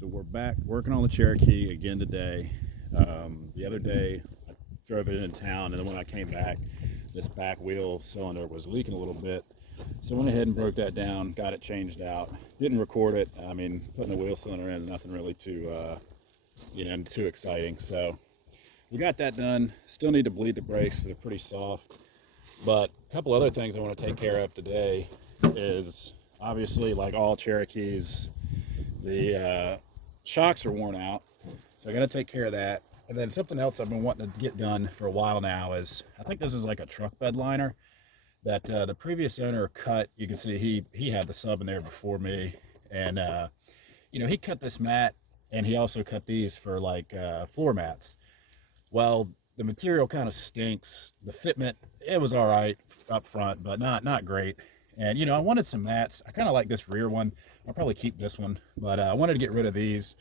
So we're back working on the Cherokee again today. The other day I drove it into town, and then when I came back, this back wheel cylinder was leaking a little bit. So I went ahead and broke that down, got it changed out. Didn't record it. I mean, putting the wheel cylinder in is nothing really too exciting. So we got that done. Still need to bleed the brakes because they're pretty soft. But a couple other things I want to take care of today is obviously, like all Cherokees, the shocks are worn out, so I got to take care of that. And then something else I've been wanting to get done for a while now is, I think this is like a truck bed liner that the previous owner cut. You can see he had the sub in there before me, and he cut this mat, and he also cut these for like floor mats. Well, the material kind of stinks. The fitment, it was all right up front, but not great. And I wanted some mats. I kind of like this rear one. I'll probably keep this one, but I wanted to get rid of these.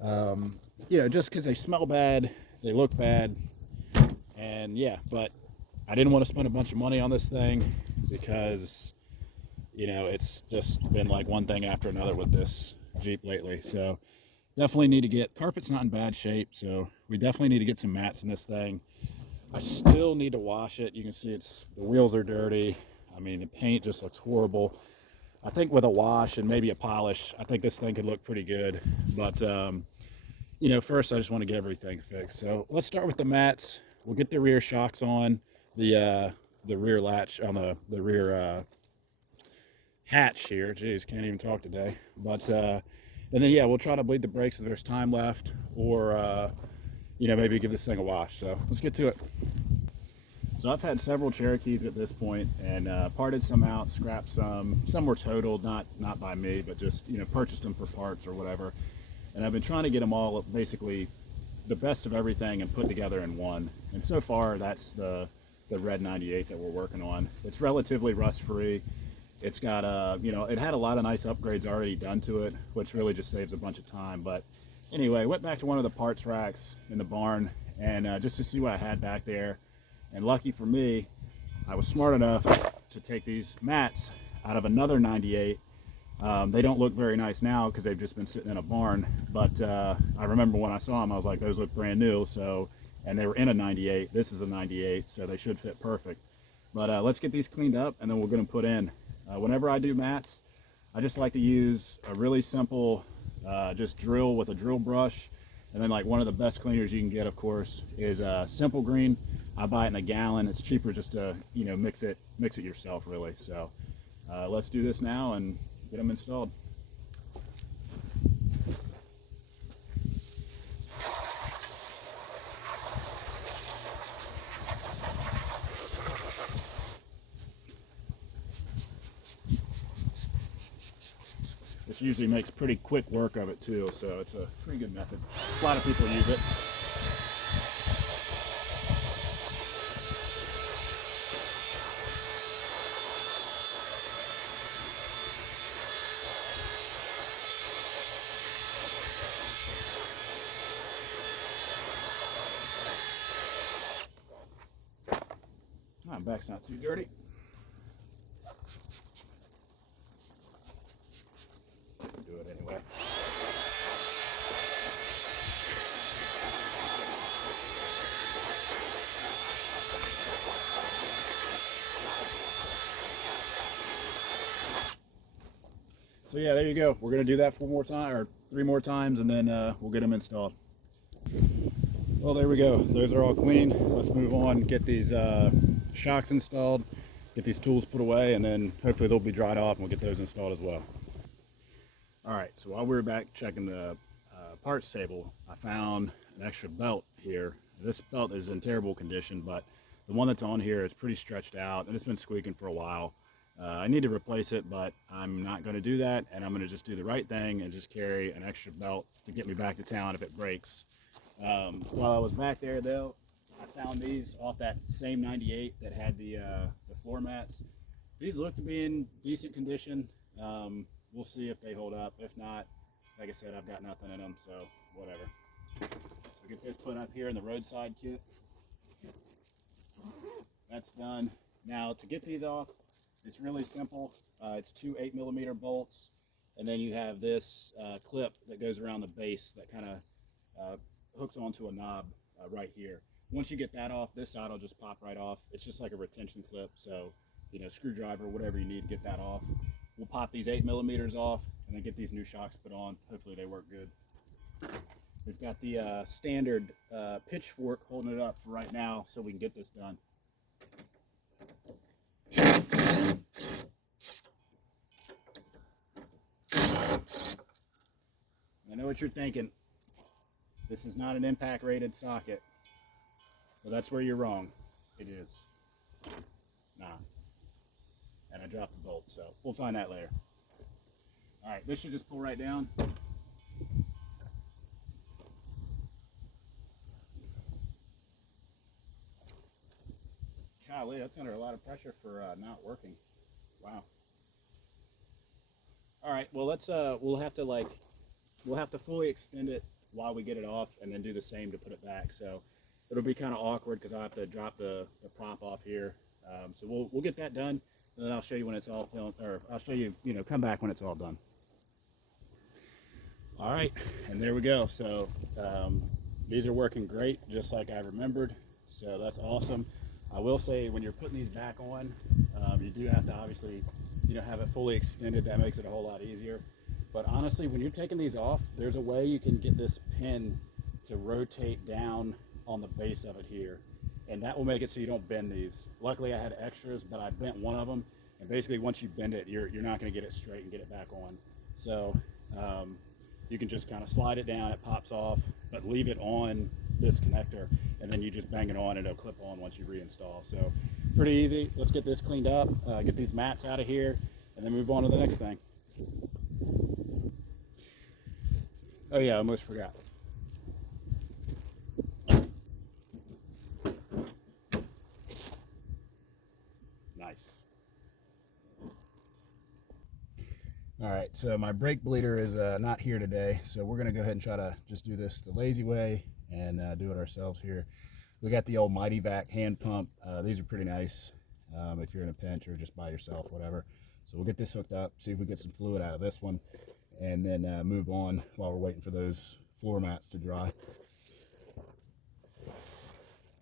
Just because they smell bad, they look bad, and yeah. But I didn't want to spend a bunch of money on this thing because it's just been like one thing after another with this Jeep lately. So definitely need to get, carpet's not in bad shape, so we definitely need to get some mats in this thing. I still need to wash it. You can see the wheels are dirty. I mean, the paint just looks horrible. I think with a wash and maybe a polish, I think this thing could look pretty good. But first I just want to get everything fixed. So let's start with the mats. We'll get the rear shocks on, the rear latch on the rear hatch here. Jeez, can't even talk today. But and then we'll try to bleed the brakes if there's time left, or maybe give this thing a wash. So let's get to it. So I've had several Cherokees at this point, and parted some out, scrapped some. Some were totaled, not by me, but just purchased them for parts or whatever. And I've been trying to get them all basically the best of everything and put together in one. And so far, that's the red 98 that we're working on. It's relatively rust-free. It's got it had a lot of nice upgrades already done to it, which really just saves a bunch of time. But anyway, went back to one of the parts racks in the barn, and just to see what I had back there. And lucky for me, I was smart enough to take these mats out of another 98. They don't look very nice now because they've just been sitting in a barn, but I remember when I saw them, I was like, those look brand new. And they were in a 98. This is a 98, so they should fit perfect. But let's get these cleaned up, and then we're going to put in. Whenever I do mats, I just like to use a really simple just drill with a drill brush. And then, like, one of the best cleaners you can get, of course, is Simple Green. I buy it in a gallon. It's cheaper just to mix it yourself, really. So let's do this now and get them installed. This usually makes pretty quick work of it too, so it's a pretty good method. A lot of people use it. My back's not too dirty. Do it anyway. So yeah, there you go. We're gonna do that 4 more times, or 3 more times, and then we'll get them installed. Well, there we go. Those are all clean. Let's move on, get these shocks installed, get these tools put away, and then hopefully they'll be dried off and we'll get those installed as well. All right, so while we were back checking the parts table, I found an extra belt here. This belt is in terrible condition, but the one that's on here is pretty stretched out, and it's been squeaking for a while. I need to replace it, but I'm not going to do that, and I'm going to just do the right thing and just carry an extra belt to get me back to town if it breaks. While I was back there, though, I found these off that same 98 that had the floor mats. These look to be in decent condition. We'll see if they hold up. If not, like I said, I've got nothing in them, so whatever. So get this put up here in the roadside kit. That's done. Now, to get these off, it's really simple. It's 2 8mm bolts and then you have this clip that goes around the base that kind of hooks onto a knob right here. Once you get that off, this side will just pop right off. It's just like a retention clip, so you know, screwdriver, whatever you need to get that off. We'll pop these 8mm off and then get these new shocks put on. Hopefully they work good. We've got the standard pitchfork holding it up for right now so we can get this done. I know what you're thinking. This is not an impact rated socket. Well, that's where you're wrong. It is. Nah. And I dropped the bolt, so we'll find that later. All right, this should just pull right down. Golly, that's under a lot of pressure for not working. Wow. All right, well we'll have to fully extend it while we get it off, and then do the same to put it back. So it'll be kind of awkward because I'll have to drop the prop off here. So we'll get that done, and then I'll show you when it's all filmed, or I'll show you, come back when it's all done. All right, and there we go. So these are working great, just like I remembered. So that's awesome. I will say, when you're putting these back on, you do have to obviously, have it fully extended. That makes it a whole lot easier. But honestly, when you're taking these off, there's a way you can get this pin to rotate down on the base of it here, and that will make it so you don't bend these. Luckily, I had extras, but I bent one of them, and basically once you bend it, you're not going to get it straight and get it back on. So you can just kind of slide it down, it pops off, but leave it on this connector, and then you just bang it on and it'll clip on once you reinstall. So pretty easy. Let's get this cleaned up, get these mats out of here, and then move on to the next thing. Oh yeah, I almost forgot. Nice. All right, so my brake bleeder is not here today, so we're gonna go ahead and try to just do this the lazy way and do it ourselves here. We got the old Mighty Vac hand pump. These are pretty nice if you're in a pinch or just by yourself, whatever. So we'll get this hooked up, see if we get some fluid out of this one, and then move on while we're waiting for those floor mats to dry.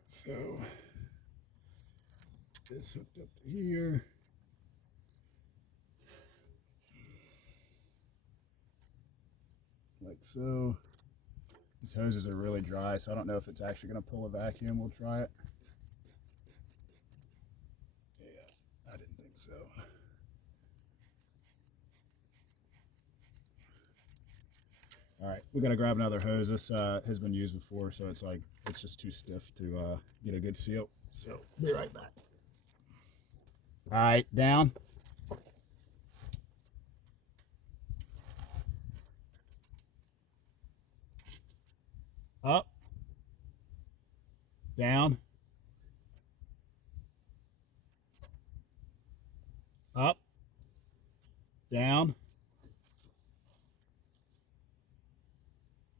So this hooked up to here. Like so. These hoses are really dry, so I don't know if it's actually going to pull a vacuum. We'll try it. Yeah, I didn't think so. All right, we got to grab another hose. This has been used before, so it's just too stiff to get a good seal. So be right back. All right, down. Up. Down. Up. Down.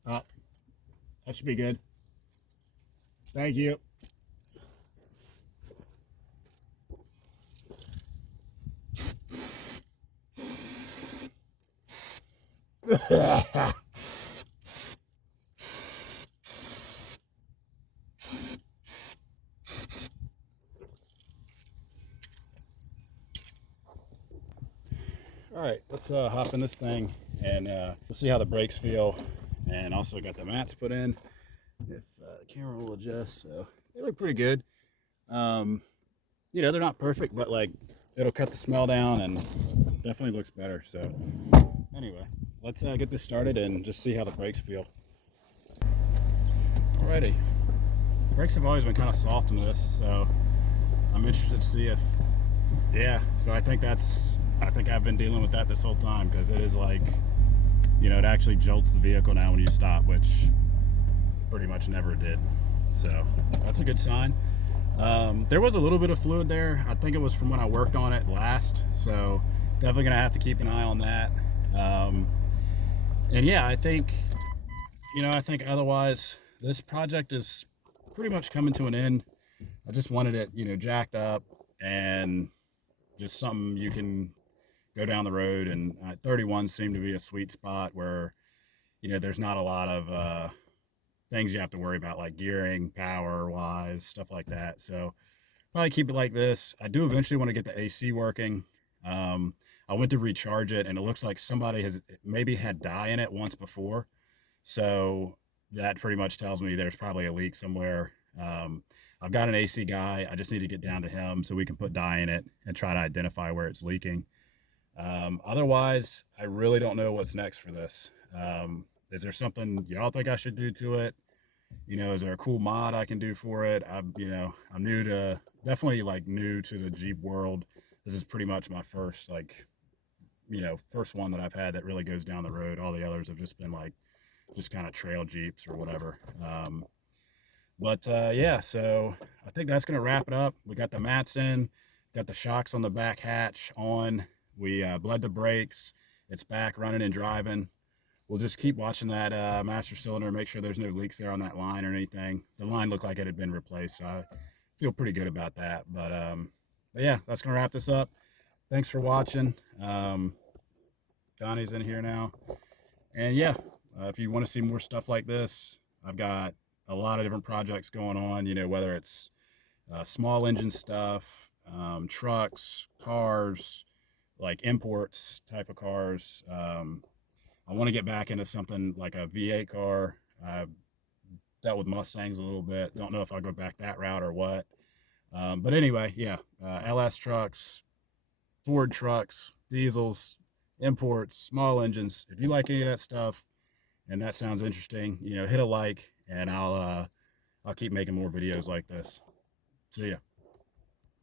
Up. That should be good. Thank you. All right, let's hop in this thing, and we'll see how the brakes feel. And also got the mats put in, if the camera will adjust. So they look pretty good. They're not perfect, but like it'll cut the smell down and definitely looks better. So anyway, let's get this started and just see how the brakes feel. Alrighty, brakes have always been kind of soft in this, so I'm interested to see if, yeah, so I think I've been dealing with that this whole time, because it is like, it actually jolts the vehicle now when you stop, which pretty much never did. So that's a good sign. There was a little bit of fluid there. I think it was from when I worked on it last, so definitely gonna have to keep an eye on that. And yeah, I think otherwise this project is pretty much coming to an end. I just wanted it, jacked up and just something you can go down the road, and 31 seemed to be a sweet spot where there's not a lot of things you have to worry about, like gearing, power wise, stuff like that. So probably keep it like this. I do eventually want to get the AC working. Um, I went to recharge it, and it looks like somebody has maybe had dye in it once before. So that pretty much tells me there's probably a leak somewhere. I've got an AC guy. I just need to get down to him so we can put dye in it and try to identify where it's leaking. Otherwise, I really don't know what's next for this. Is there something y'all think I should do to it? Is there a cool mod I can do for it? I'm new to, definitely like new to the Jeep world. This is pretty much my first, like, first one that I've had that really goes down the road. All the others have just been like, just kind of trail Jeeps or whatever. Yeah, so I think that's going to wrap it up. We got the mats in, got the shocks on the back hatch on. We bled the brakes. It's back running and driving. We'll just keep watching that master cylinder, make sure there's no leaks there on that line or anything. The line looked like it had been replaced, so I feel pretty good about that. But yeah, that's going to wrap this up. Thanks for watching. Donnie's in here now. And yeah, if you want to see more stuff like this, I've got a lot of different projects going on, whether it's small engine stuff, trucks, cars, like imports type of cars. I want to get back into something like a V8 car. I've dealt with Mustangs a little bit. Don't know if I'll go back that route or what. But anyway, yeah, LS trucks, Ford trucks, diesels, imports, small engines. If you like any of that stuff and that sounds interesting, hit a like, and I'll keep making more videos like this. See ya.